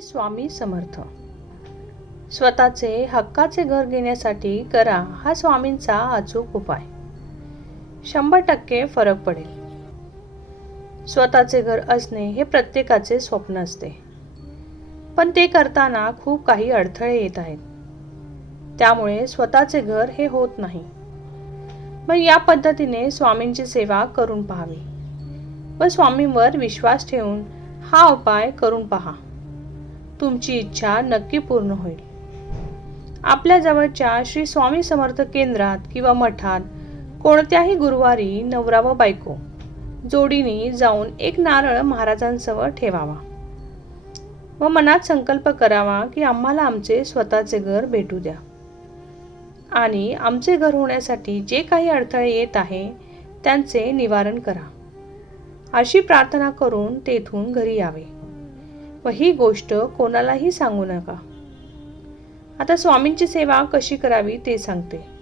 स्वामी समर्थ. स्वतःचे हक्काचे घर घेण्यासाठी करा हा स्वामींचा अचूक उपाय. शंभर टक्के फरक पडेल. स्वतःचे घर असणे हे प्रत्येकाचे स्वप्न असते. पण ते करताना खूप काही अडथळे येत आहेत. त्यामुळे स्वतःचे घर हे होत नाही. मग या पद्धतीने स्वामींची सेवा करून पाहावी. व स्वामींवर विश्वास ठेवून हा उपाय करून पहा. तुमची इच्छा नक्की पूर्ण होईल. आपल्या जवळच्या श्री स्वामी समर्थ केंद्रात किंवा मठात कोणत्याही गुरुवारी नवरा व बायको जोडीने जाऊन एक नारळ महाराजांसमोर ठेवावा व मनात संकल्प करावा की आम्हाला आमचे स्वतःचे घर भेटू द्या. आणि आमचे घर होण्यासाठी जे काही अडथळे येत आहे त्यांचे निवारण करा. अशी प्रार्थना करून तेथून घरी यावे. व ही गोष्ट कोणालाही सांगू नका. आता स्वामींची सेवा कशी करावी ते सांगते.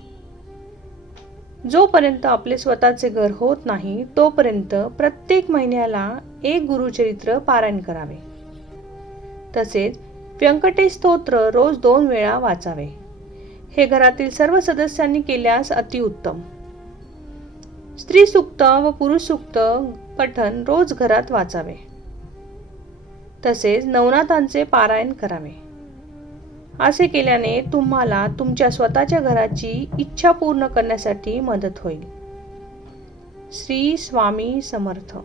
जोपर्यंत आपले स्वतःचे घर होत नाही तोपर्यंत प्रत्येक महिन्याला एक गुरुचरित्र पारायण करावे. तसेच व्यंकटेश स्तोत्र रोज दोन वेळा वाचावे. हे घरातील सर्व सदस्यांनी केल्यास अतिउत्तम स्त्री सुक्त व पुरुष सुक्त पठन रोज घरात वाचावे. तसेच नवनाथांचे पारायण करावे. असे केल्याने तुम्हाला तुमच्या स्वतःच्या घराची इच्छा पूर्ण करण्यासाठी मदत होईल. श्री स्वामी समर्थ.